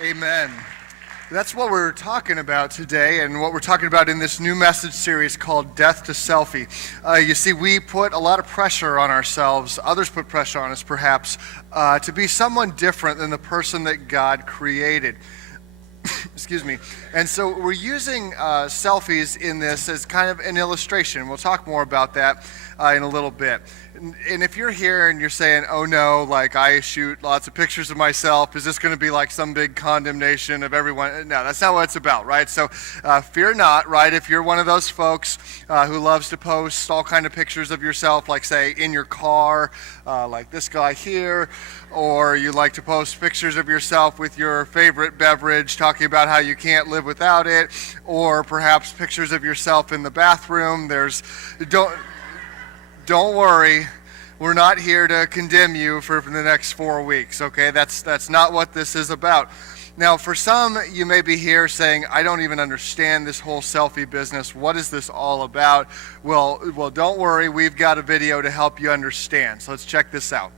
Amen. That's what we're talking about today, and what we're talking about in this new message series called Death to Selfie. You see, we put a lot of pressure on ourselves, others put pressure on us perhaps, to be someone different than the person that God created. Excuse me. And so we're using selfies in this as kind of an illustration. We'll talk more about that in a little bit. And if you're here and you're saying, oh no, like I shoot lots of pictures of myself, is this going to be like some big condemnation of everyone? No, that's not what it's about, right? So fear not, right? If you're one of those folks who loves to post all kind of pictures of yourself, like say in your car, like this guy here, or you like to post pictures of yourself with your favorite beverage, talking about how you can't live without it, or perhaps pictures of yourself in the bathroom. Don't worry, we're not here to condemn you for the next 4 weeks, okay? That's not what this is about. Now, for some, you may be here saying, I don't even understand this whole selfie business. What is this all about? Well, don't worry, we've got a video to help you understand. So let's check this out.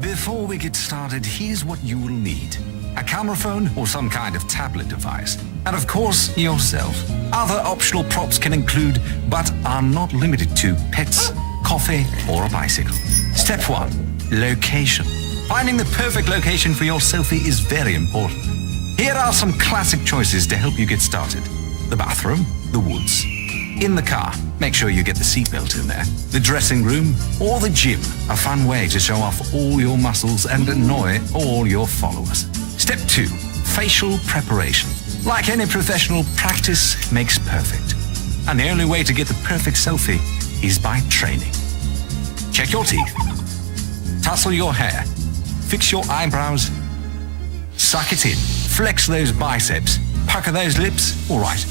Before we get started, here's what you will need. A camera phone or some kind of tablet device. And of course, yourself. Other optional props can include, but are not limited to, pets, coffee, or a bicycle. Step 1. Location. Finding the perfect location for your selfie is very important. Here are some classic choices to help you get started. The bathroom, the woods. In the car, make sure you get the seatbelt in there. The dressing room or the gym, a fun way to show off all your muscles and annoy all your followers. Step 2, facial preparation. Like any professional, practice makes perfect. And the only way to get the perfect selfie is by training. Check your teeth. Tussle your hair. Fix your eyebrows. Suck it in. Flex those biceps. Pucker those lips. All right,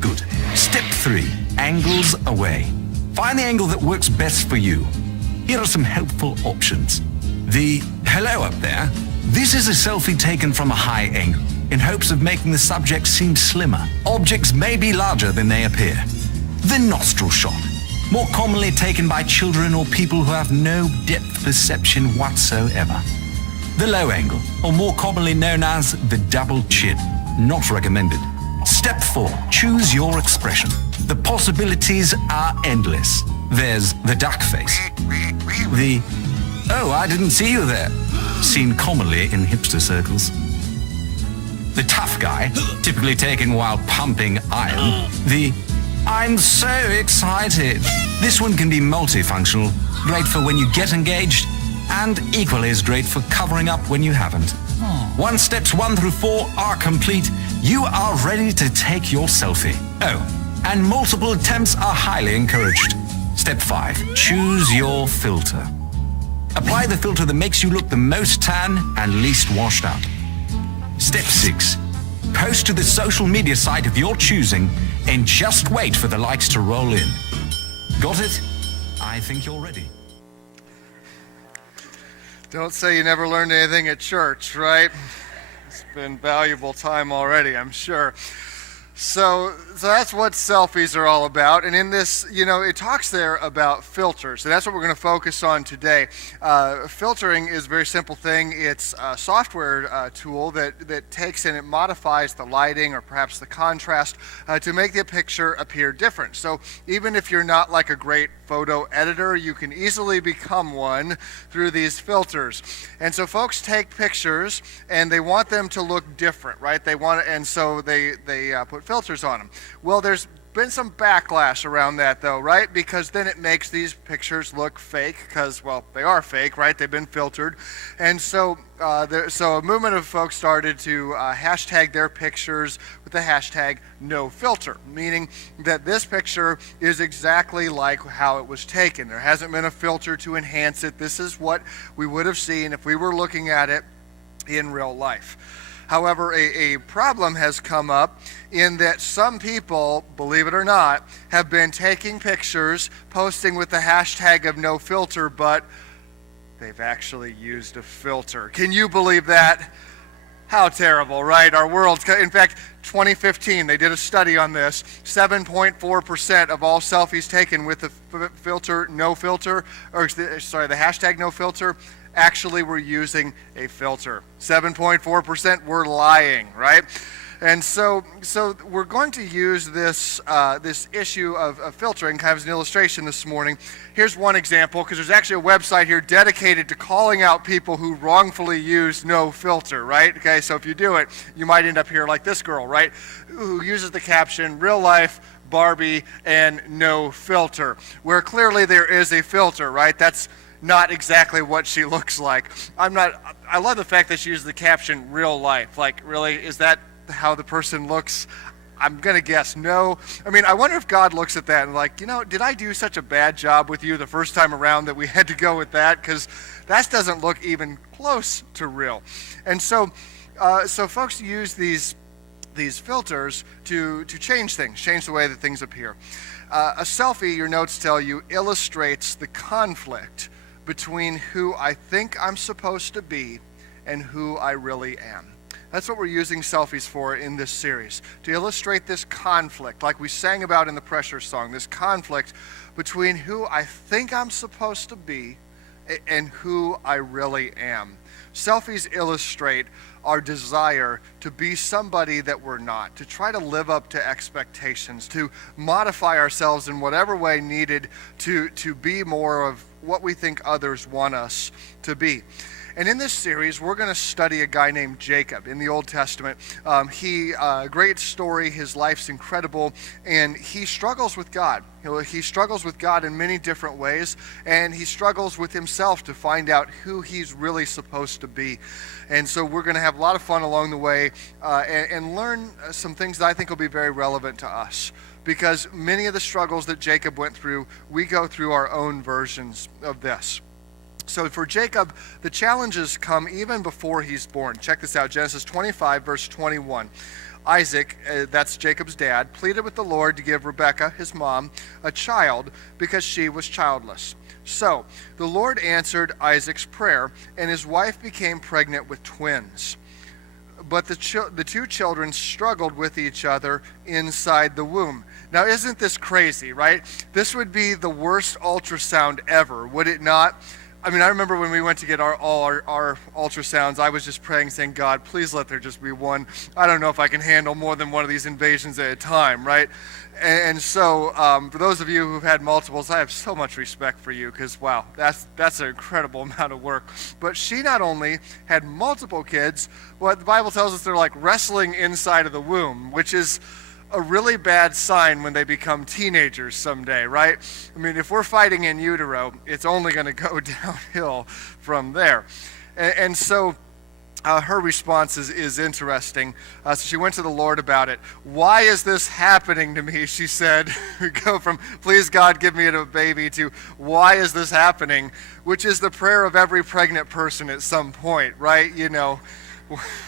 good. Step 3, angles away. Find the angle that works best for you. Here are some helpful options. The hello up there. This is a selfie taken from a high angle, in hopes of making the subject seem slimmer. Objects may be larger than they appear. The nostril shot, more commonly taken by children or people who have no depth perception whatsoever. The low angle, or more commonly known as the double chin, not recommended. Step 4, choose your expression. The possibilities are endless. There's the duck face, the oh, I didn't see you there, seen commonly in hipster circles. The tough guy, typically taken while pumping iron. The I'm so excited. This one can be multifunctional, great for when you get engaged, and equally as great for covering up when you haven't. Once steps 1 through 4 are complete, you are ready to take your selfie. Oh, and multiple attempts are highly encouraged. Step 5, choose your filter. Apply the filter that makes you look the most tan and least washed up. Step 6, post to the social media site of your choosing and just wait for the likes to roll in. Got it? I think you're ready. Don't say you never learned anything at church, right? It's been valuable time already, I'm sure. So that's what selfies are all about. And in this, it talks there about filters. And that's what we're going to focus on today. Filtering is a very simple thing. It's a software tool that takes and it modifies the lighting or perhaps the contrast to make the picture appear different. So even if you're not like a great photo editor, you can easily become one through these filters. And so folks take pictures and they want them to look different, right? So they put filters on them. Well, there's been some backlash around that though, right? Because then it makes these pictures look fake because, well, they are fake, right? They've been filtered. And so a movement of folks started to hashtag their pictures with the hashtag #NoFilter, meaning that this picture is exactly like how it was taken. There hasn't been a filter to enhance it. This is what we would have seen if we were looking at it in real life. However, a problem has come up in that some people, believe it or not, have been taking pictures, posting with the hashtag of #NoFilter, but they've actually used a filter. Can you believe that? How terrible, right? Our world's, in fact, 2015, they did a study on this. 7.4% of all selfies taken with the filter, no filter, or sorry, the hashtag no filter, actually were using a filter. 7.4% were lying, right? And so we're going to use this this issue of filtering kind of as an illustration this morning. Here's one example, because there's actually a website here dedicated to calling out people who wrongfully use no filter, right? Okay, so if you do it, you might end up here like this girl, right? Who uses the caption, real life Barbie and no filter, where clearly there is a filter, right? That's not exactly what she looks like. I love the fact that she uses the caption real life. Like, really, is that how the person looks? I'm going to guess no. I mean, I wonder if God looks at that and like, did I do such a bad job with you the first time around that we had to go with that? Because that doesn't look even close to real. And so folks use these filters to change things, change the way that things appear. A selfie, your notes tell you, illustrates the conflict between who I think I'm supposed to be and who I really am. That's what we're using selfies for in this series, to illustrate this conflict, like we sang about in the Pressure song, this conflict between who I think I'm supposed to be and who I really am. Selfies illustrate our desire to be somebody that we're not, to try to live up to expectations, to modify ourselves in whatever way needed to be more of what we think others want us to be. And in this series, we're going to study a guy named Jacob in the Old Testament. Great story, his life's incredible, and he struggles with God. He struggles with God in many different ways, and he struggles with himself to find out who he's really supposed to be. And so we're going to have a lot of fun along the way and learn some things that I think will be very relevant to us. Because many of the struggles that Jacob went through, we go through our own versions of this. So for Jacob, the challenges come even before he's born. Check this out, Genesis 25, verse 21. Isaac, that's Jacob's dad, pleaded with the Lord to give Rebekah, his mom, a child because she was childless. So the Lord answered Isaac's prayer, and his wife became pregnant with twins. But the two children struggled with each other inside the womb. Now, isn't this crazy, right? This would be the worst ultrasound ever, would it not? I mean, I remember when we went to get all our ultrasounds, I was just praying, saying, God, please let there just be one. I don't know if I can handle more than one of these invasions at a time, right? And so for those of you who've had multiples, I have so much respect for you because, wow, that's an incredible amount of work. But she not only had multiple kids, but the Bible tells us they're like wrestling inside of the womb, which is a really bad sign when they become teenagers someday, right? I mean, if we're fighting in utero, it's only going to go downhill from there. And so her response is interesting. So she went to the Lord about it. Why is this happening to me? She said. We go from, please God, give me a baby, to why is this happening? Which is the prayer of every pregnant person at some point, right?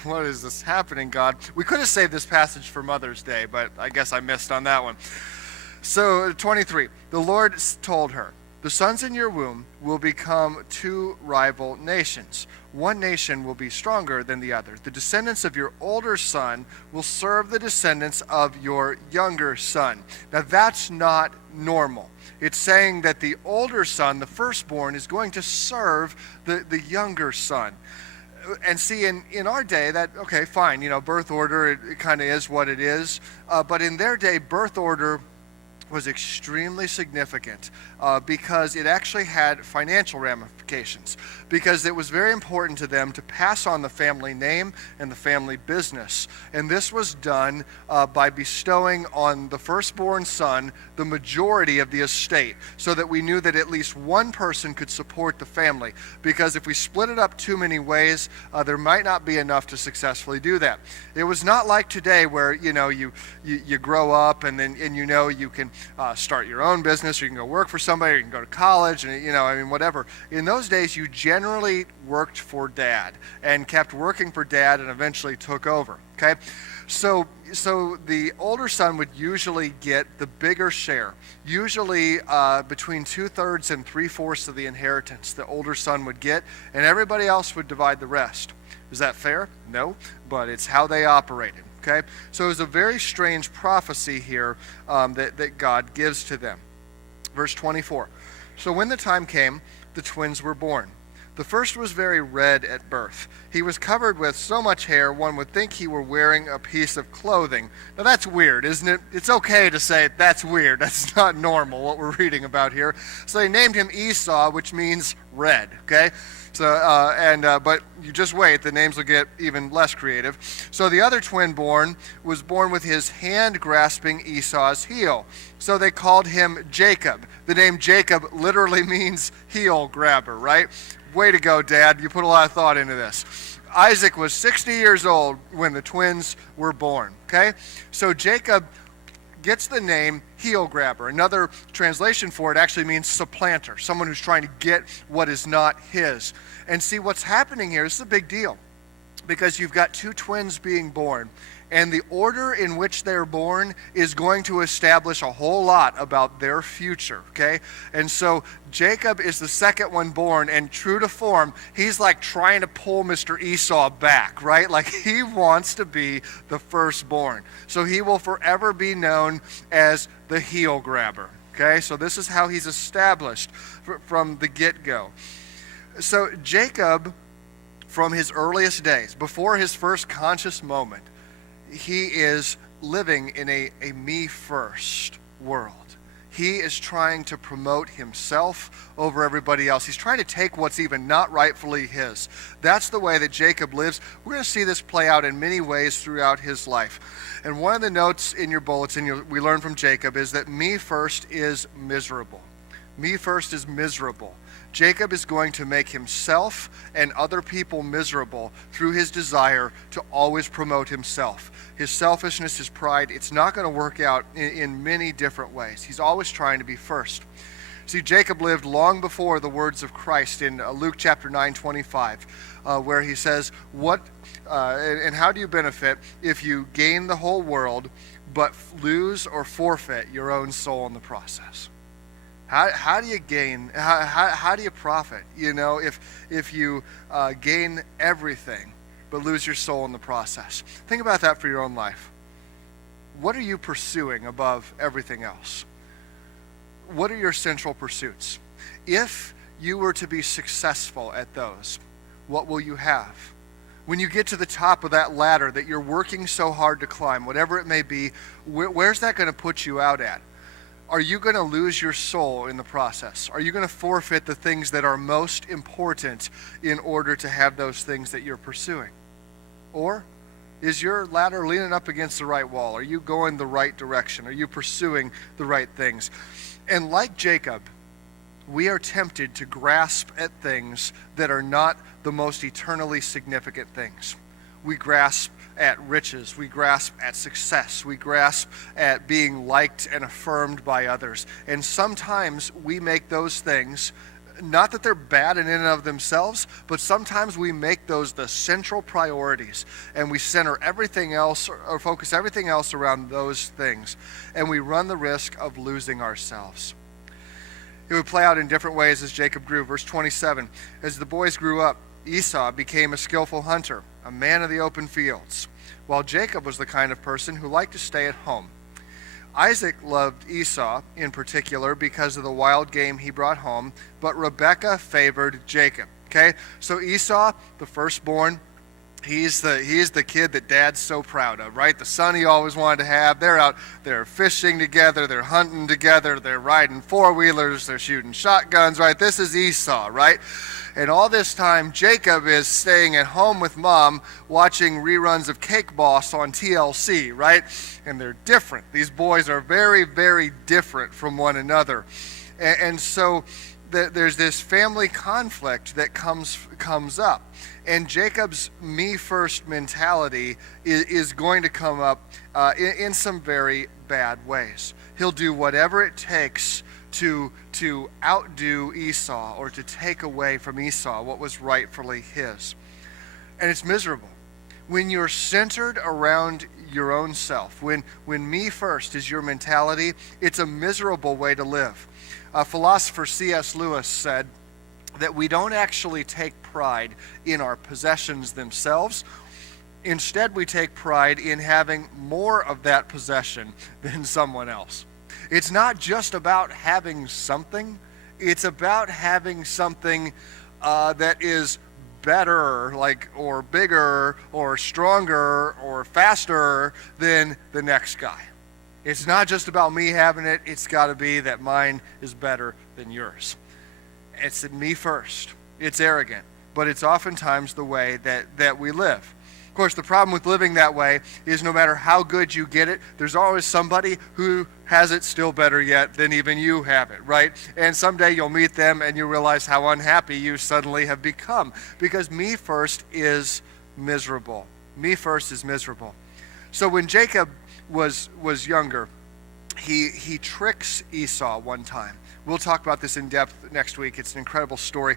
What is this happening, God? We could have saved this passage for Mother's Day, but I guess I missed on that one. So 23, the Lord told her, the sons in your womb will become two rival nations. One nation will be stronger than the other. The descendants of your older son will serve the descendants of your younger son. Now that's not normal. It's saying that the older son, the firstborn, is going to serve the younger son. And see, in our day, that, okay, fine, birth order, it kind of is what it is. But in their day, birth order was extremely significant because it actually had financial ramifications, because it was very important to them to pass on the family name and the family business. And this was done by bestowing on the firstborn son the majority of the estate, so that we knew that at least one person could support the family. Because if we split it up too many ways, there might not be enough to successfully do that. It was not like today where you grow up and then you can start your own business, or you can go work for somebody, or you can go to college, and whatever. In those days, you generally worked for dad and kept working for dad and eventually took over. okay? So the older son would usually get the bigger share, usually between 2/3 and 3/4 of the inheritance the older son would get, and everybody else would divide the rest. Is that fair? No, but it's how they operated, okay? So it was a very strange prophecy here that God gives to them. Verse 24, so when the time came, the twins were born. The first was very red at birth. He was covered with so much hair one would think he were wearing a piece of clothing. Now that's weird, isn't it? It's okay to say that's weird. That's not normal, what we're reading about here. So they named him Esau, which means red, okay? So, but you just wait, the names will get even less creative. So the other twin born was born with his hand grasping Esau's heel. So they called him Jacob. The name Jacob literally means heel grabber, right? Way to go, Dad. You put a lot of thought into this. Isaac was 60 years old when the twins were born, okay? So Jacob gets the name heel grabber. Another translation for it actually means supplanter, someone who's trying to get what is not his. And see, what's happening here, this is a big deal, because you've got two twins being born, and the order in which they're born is going to establish a whole lot about their future, okay? And so Jacob is the second one born, and true to form, he's like trying to pull Mr. Esau back, right? Like he wants to be the firstborn. So he will forever be known as the heel grabber, okay? So this is how he's established from the get-go. So Jacob, from his earliest days, before his first conscious moment, he is living in a me first world. He is trying to promote himself over everybody else. He's trying to take what's even not rightfully his. That's the way that Jacob lives. We're going to see this play out in many ways throughout his life. And one of the notes in your bulletin we learn from Jacob is that me first is miserable. Me first is miserable. Jacob is going to make himself and other people miserable through his desire to always promote himself. His selfishness, his pride, it's not going to work out in many different ways. He's always trying to be first. See, Jacob lived long before the words of Christ in Luke chapter 9:25, where he says, and how do you benefit if you gain the whole world but lose or forfeit your own soul in the process? How do you gain? How do you profit? You know, if you gain everything but lose your soul in the process. Think about that for your own life. What are you pursuing above everything else? What are your central pursuits? If you were to be successful at those, what will you have? When you get to the top of that ladder that you're working so hard to climb, whatever it may be, where's that going to put you out at? Are you going to lose your soul in the process? Are you going to forfeit the things that are most important in order to have those things that you're pursuing? Or is your ladder leaning up against the right wall? Are you going the right direction? Are you pursuing the right things? And like Jacob, we are tempted to grasp at things that are not the most eternally significant things. We grasp at riches, we grasp at success, we grasp at being liked and affirmed by others. And sometimes we make those things, not that they're bad in and of themselves, but sometimes we make those the central priorities, and we center everything else or focus everything else around those things, and we run the risk of losing ourselves. It would play out in different ways as Jacob grew. Verse 27, as the boys grew up, Esau became a skillful hunter, a man of the open fields, while Jacob was the kind of person who liked to stay at home. Isaac loved Esau in particular because of the wild game he brought home, but Rebekah favored Jacob. Okay, so Esau, the firstborn, he's the kid that Dad's so proud of, right? The son he always wanted to have. They're out there fishing together, they're hunting together, they're riding four-wheelers, they're shooting shotguns, right? This is Esau, right? And all this time, Jacob is staying at home with Mom watching reruns of Cake Boss on TLC, right? And they're different. These boys are very, very different from one another. And so there's this family conflict that comes up. And Jacob's me-first mentality is going to come up in some very bad ways. He'll do whatever it takes to outdo Esau or to take away from Esau what was rightfully his. And it's miserable. when you're centered around your own self, when me first is your mentality, it's a miserable way to live. Philosopher C.S. Lewis said that we don't actually take pride in our possessions themselves. Instead, we take pride in having more of that possession than someone else. It's not just about having something, it's about having something that is better, or bigger, or stronger, or faster than the next guy. It's not just about me having it, it's got to be that mine is better than yours. It's me first. It's arrogant, but it's oftentimes the way that we live. Of course, the problem with living that way is no matter how good you get it, there's always somebody who has it still better yet than even you have it, right? And someday you'll meet them and you realize how unhappy you suddenly have become, because me first is miserable. Me first is miserable. So when Jacob was younger, he tricks Esau one time. We'll talk about this in depth next week. It's an incredible story.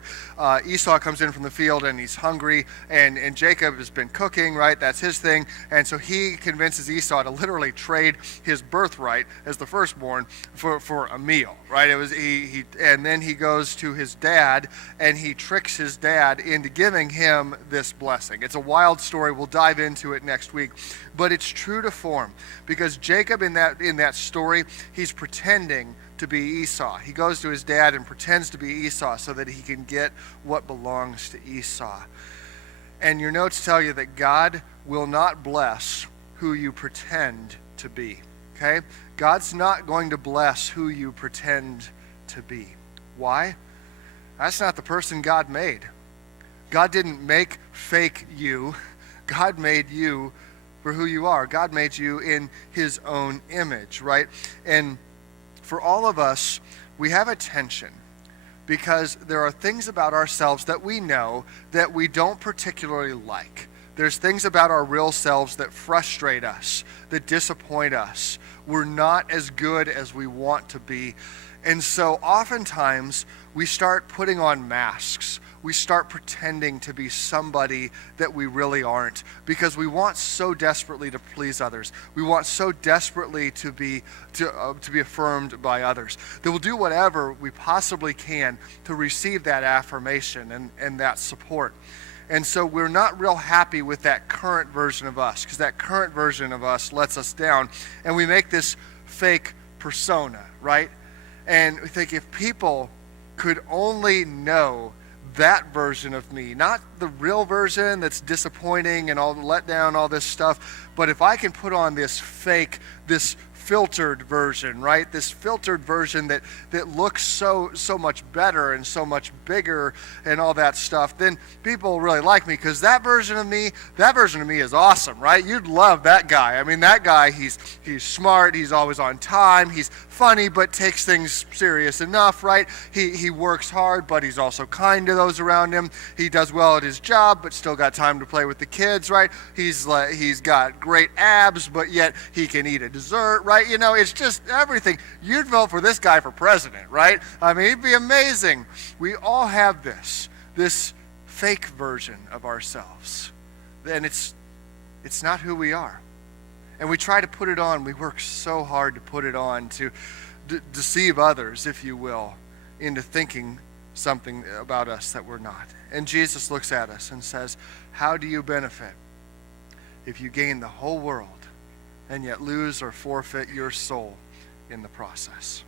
Esau comes in from the field and he's hungry, and Jacob has been cooking, right? That's his thing. And so he convinces Esau to literally trade his birthright as the firstborn for a meal, right? It was and then he goes to his dad and he tricks his dad into giving him this blessing. It's a wild story. We'll dive into it next week. But it's true to form, because Jacob in that story, he's pretending to be Esau. He goes to his dad and pretends to be Esau so that he can get what belongs to Esau. And your notes tell you that God will not bless who you pretend to be. Okay? God's not going to bless who you pretend to be. Why? That's not the person God made. God didn't make fake you. God made you for who you are. God made you in his own image, right? And for all of us, we have a tension because there are things about ourselves that we know that we don't particularly like. There's things about our real selves that frustrate us, that disappoint us. We're not as good as we want to be. And so oftentimes we start putting on masks. We start pretending to be somebody that we really aren't, because we want so desperately to please others. We want so desperately to be affirmed by others that we'll do whatever we possibly can to receive that affirmation and that support. And so we're not real happy with that current version of us, because that current version of us lets us down, and we make this fake persona, right? And we think, if people could only know that version of me, not the real version that's disappointing and all the letdown, all this stuff, but if I can put on this fake, this filtered version, right? This filtered version that looks so much better and so much bigger and all that stuff, then people really like me, because that version of me is awesome, right? You'd love that guy. I mean, that guy, he's smart, he's always on time, he's funny, but takes things serious enough, right? He works hard, but he's also kind to those around him. He does well at his job, but still got time to play with the kids, right? He's got great abs, but yet he can eat a dessert, right? You know, it's just everything. You'd vote for this guy for president, right? I mean, he'd be amazing. We all have this fake version of ourselves, and it's not who we are. And we try to put it on. We work so hard to put it on, to deceive others, if you will, into thinking something about us that we're not. And Jesus looks at us and says, how do you benefit if you gain the whole world and yet lose or forfeit your soul in the process?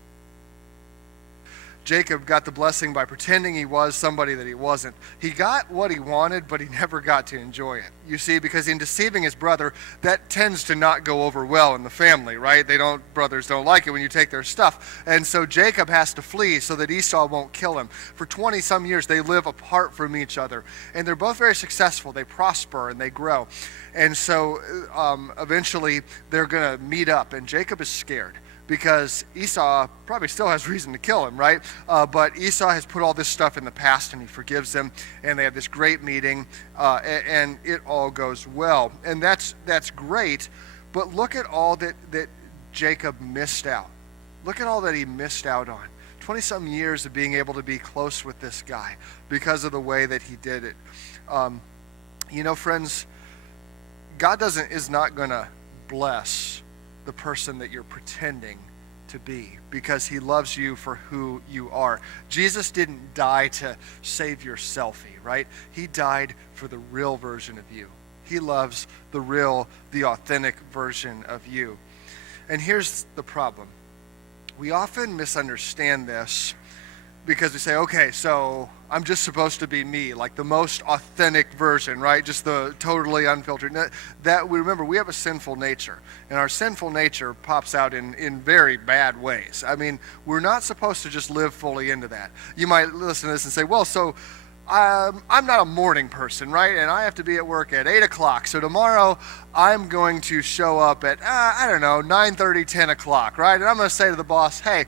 Jacob got the blessing by pretending he was somebody that he wasn't. He got what he wanted, but he never got to enjoy it. You see, because in deceiving his brother, that tends to not go over well in the family, right? Brothers don't like it when you take their stuff. And so Jacob has to flee so that Esau won't kill him. For 20 some years, they live apart from each other. And they're both very successful. They prosper and they grow. And so eventually they're going to meet up, and Jacob is scared, because Esau probably still has reason to kill him, right? But Esau has put all this stuff in the past, and he forgives him, and they have this great meeting, and it all goes well. And that's great, but look at all that Jacob missed out. Look at all that he missed out on. 20-some years of being able to be close with this guy because of the way that he did it. You know, friends, God is not going to bless the person that you're pretending to be, because he loves you for who you are. Jesus didn't die to save your selfie, right? He died for the real version of you. He loves the authentic version of you. And here's the problem. We often misunderstand this because we say, okay, so I'm just supposed to be me, like the most authentic version, right? Just the totally unfiltered. That we remember, we have a sinful nature, and our sinful nature pops out in very bad ways. I mean, we're not supposed to just live fully into that. You might listen to this and say, well, so I'm not a morning person, right? And I have to be at work at 8 o'clock. So tomorrow I'm going to show up at, 9:30, 10 o'clock, right? And I'm going to say to the boss, hey,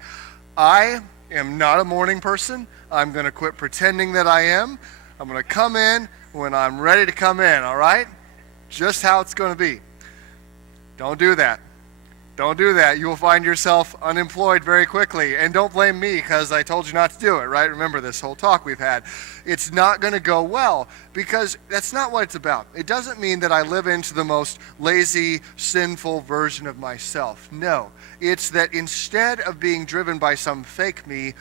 I am not a morning person. I'm going to quit pretending that I am. I'm going to come in when I'm ready to come in, all right? Just how it's going to be. Don't do that. Don't do that. You will find yourself unemployed very quickly. And don't blame me because I told you not to do it, right? Remember this whole talk we've had. It's not going to go well because that's not what it's about. It doesn't mean that I live into the most lazy, sinful version of myself. No. It's that instead of being driven by some fake me,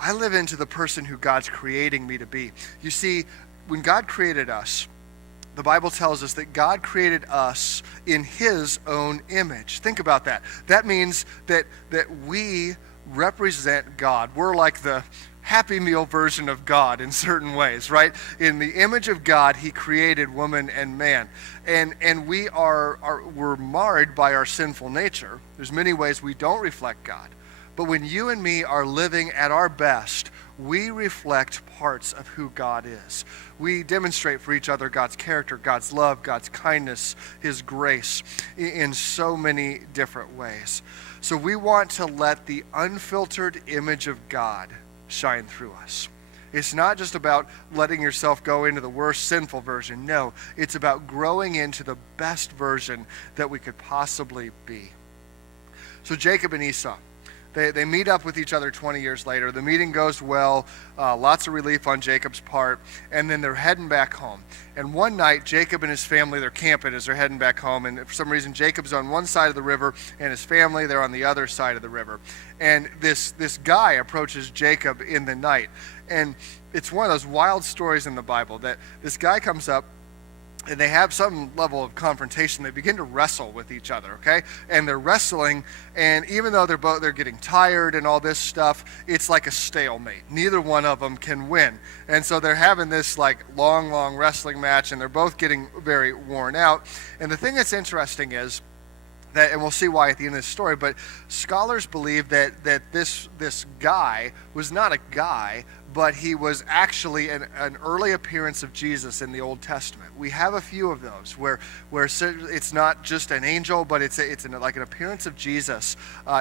I live into the person who God's creating me to be. You see, when God created us, the Bible tells us that God created us in his own image. Think about that. That means that we represent God. We're like the Happy Meal version of God in certain ways, right? In the image of God, he created woman and man. And we're marred by our sinful nature. There's many ways we don't reflect God. But when you and me are living at our best, we reflect parts of who God is. We demonstrate for each other God's character, God's love, God's kindness, his grace in so many different ways. So we want to let the unfiltered image of God shine through us. It's not just about letting yourself go into the worst sinful version. No, it's about growing into the best version that we could possibly be. So Jacob and Esau, They meet up with each other 20 years later. The meeting goes well, lots of relief on Jacob's part, and then they're heading back home. And one night, Jacob and his family, they're camping as they're heading back home, and for some reason, Jacob's on one side of the river, and his family, they're on the other side of the river. And this guy approaches Jacob in the night, and it's one of those wild stories in the Bible that this guy comes up, and they have some level of confrontation. They begin to wrestle with each other, okay? And they're wrestling, and even though they're getting tired and all this stuff, it's like a stalemate. Neither one of them can win. And so they're having this like long wrestling match, and they're both getting very worn out. And the thing that's interesting is that, and we'll see why at the end of this story, but scholars believe that this guy was not a guy, but he was actually an early appearance of Jesus in the Old Testament. We have a few of those where it's not just an angel, but it's like an appearance of Jesus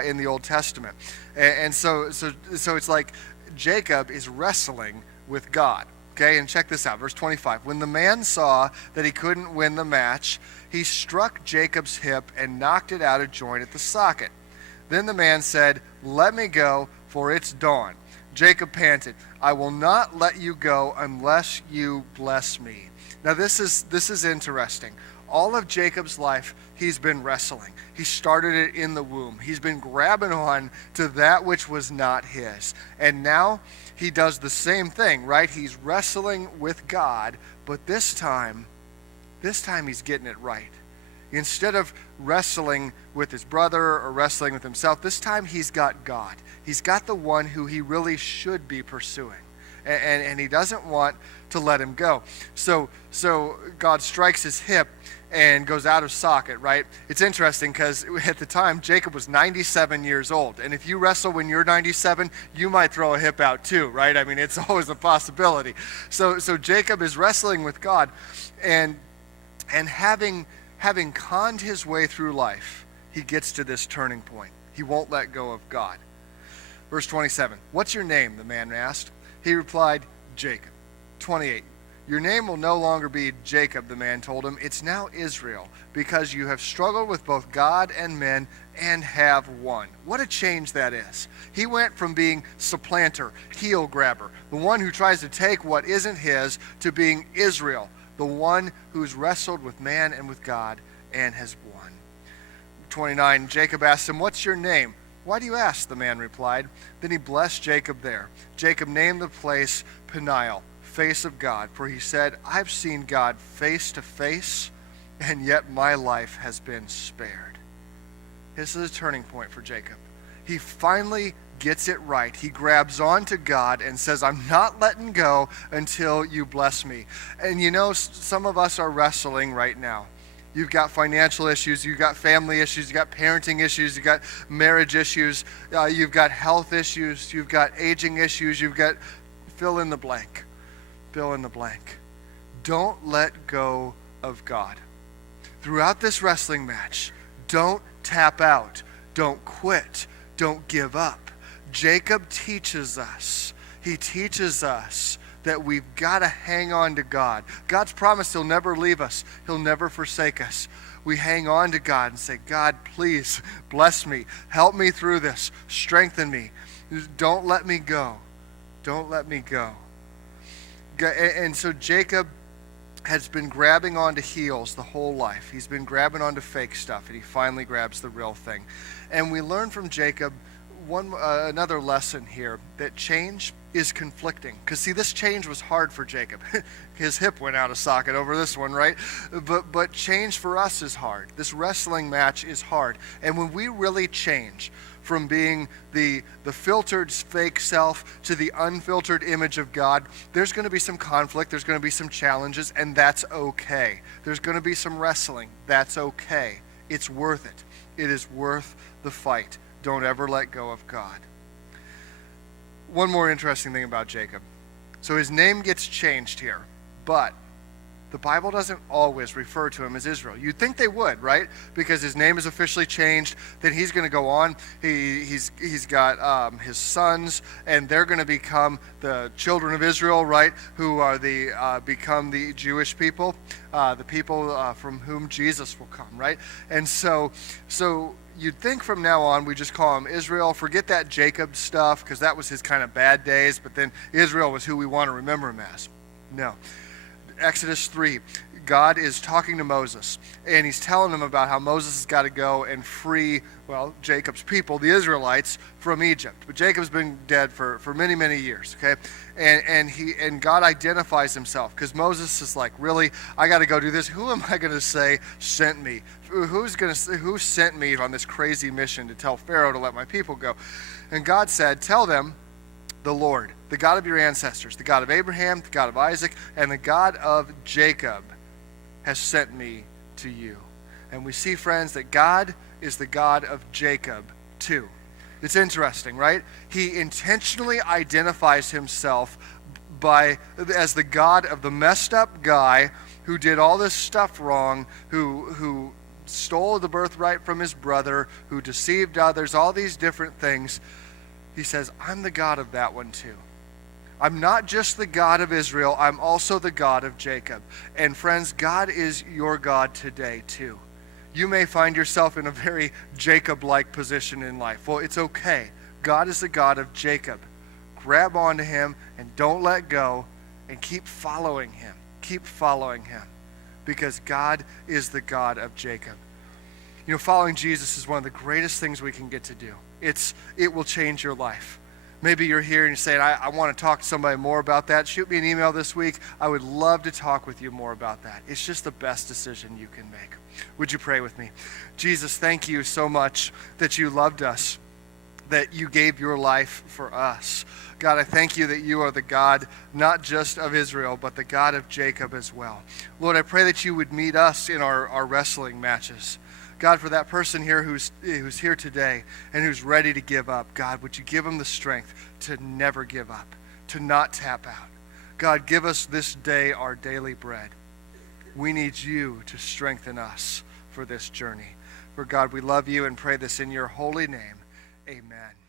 in the Old Testament. And so it's like Jacob is wrestling with God. Okay, and check this out, verse 25. When the man saw that he couldn't win the match, he struck Jacob's hip and knocked it out of joint at the socket. Then the man said, "Let me go, for it's dawn." Jacob panted, "I will not let you go unless you bless me." Now this is interesting. All of Jacob's life, he's been wrestling. He started it in the womb. He's been grabbing on to that which was not his. And now he does the same thing, right? He's wrestling with God, but this time he's getting it right. Instead of wrestling with his brother or wrestling with himself, this time he's got God. He's got the one who he really should be pursuing. And he doesn't want to let him go. So God strikes his hip and goes out of socket, right? It's interesting because at the time, Jacob was 97 years old. And if you wrestle when you're 97, you might throw a hip out too, right? I mean, it's always a possibility. So Jacob is wrestling with God and having conned his way through life, he gets to this turning point. He won't let go of God. Verse 27, "What's your name?" the man asked. He replied, "Jacob." 28, "Your name will no longer be Jacob," the man told him. "It's now Israel, because you have struggled with both God and men and have won." What a change that is. He went from being supplanter, heel grabber, the one who tries to take what isn't his, to being Israel, the one who's wrestled with man and with God and has won. 29, Jacob asked him, "What's your name?" "Why do you ask?" the man replied. Then he blessed Jacob there. Jacob named the place Peniel, face of God, for he said, "I've seen God face to face, and yet my life has been spared." This is a turning point for Jacob. He finally gets it right. He grabs onto God and says, "I'm not letting go until you bless me." And you know, some of us are wrestling right now. You've got financial issues, you've got family issues, you've got parenting issues, you've got marriage issues, you've got health issues, you've got aging issues, you've got fill in the blank. Fill in the blank. Don't let go of God. Throughout this wrestling match, don't tap out, don't quit, don't give up. Jacob teaches us. He teaches us that we've got to hang on to God. God's promised he'll never leave us. He'll never forsake us. We hang on to God and say, "God, please bless me. Help me through this. Strengthen me. Don't let me go. Don't let me go." And so Jacob has been grabbing onto heels the whole life. He's been grabbing onto fake stuff, and he finally grabs the real thing. And we learn from Jacob another lesson here, that change is conflicting. Because see, this change was hard for Jacob. His hip went out of socket over this one, right? But change for us is hard. This wrestling match is hard. And when we really change from being the filtered fake self to the unfiltered image of God, there's going to be some conflict, there's going to be some challenges, and that's okay. There's going to be some wrestling. That's okay. It's worth it. It is worth the fight. Don't ever let go of God. One more interesting thing about Jacob. So his name gets changed here, but the Bible doesn't always refer to him as Israel. You'd think they would, right? Because his name is officially changed. Then he's going to go on. He's got his sons, and they're going to become the children of Israel, right? Who are become the Jewish people, the people from whom Jesus will come, right? And so you'd think from now on we just call him Israel. Forget that Jacob stuff, because that was his kind of bad days. But then Israel was who we want to remember him as. No. Exodus 3, God is talking to Moses, and he's telling him about how Moses has got to go and free, Jacob's people, the Israelites, from Egypt. But Jacob's been dead for many, many years, okay? And God identifies himself, because Moses is like, really? I got to go do this? Who am I going to say sent me? Who sent me on this crazy mission to tell Pharaoh to let my people go? And God said, tell them, the Lord, the God of your ancestors, the God of Abraham, the God of Isaac, and the God of Jacob has sent me to you. And we see, friends, that God is the God of Jacob too. It's interesting, right? He intentionally identifies himself as the God of the messed up guy who did all this stuff wrong, who stole the birthright from his brother, who deceived others, all these different things. He says, I'm the God of that one too. I'm not just the God of Israel, I'm also the God of Jacob. And friends, God is your God today too. You may find yourself in a very Jacob-like position in life. Well, it's okay. God is the God of Jacob. Grab onto him and don't let go, and keep following him. Keep following him, because God is the God of Jacob. You know, following Jesus is one of the greatest things we can get to do. It will change your life. Maybe you're here and you're saying, I want to talk to somebody more about that. Shoot me an email this week. I would love to talk with you more about that. It's just the best decision you can make. Would you pray with me? Jesus, thank you so much that you loved us, that you gave your life for us. God, I thank you that you are the God not just of Israel, but the God of Jacob as well. Lord, I pray that you would meet us in our wrestling matches. God, for that person here who's here today and who's ready to give up, God, would you give them the strength to never give up, to not tap out. God, give us this day our daily bread. We need you to strengthen us for this journey. For God, we love you and pray this in your holy name. Amen.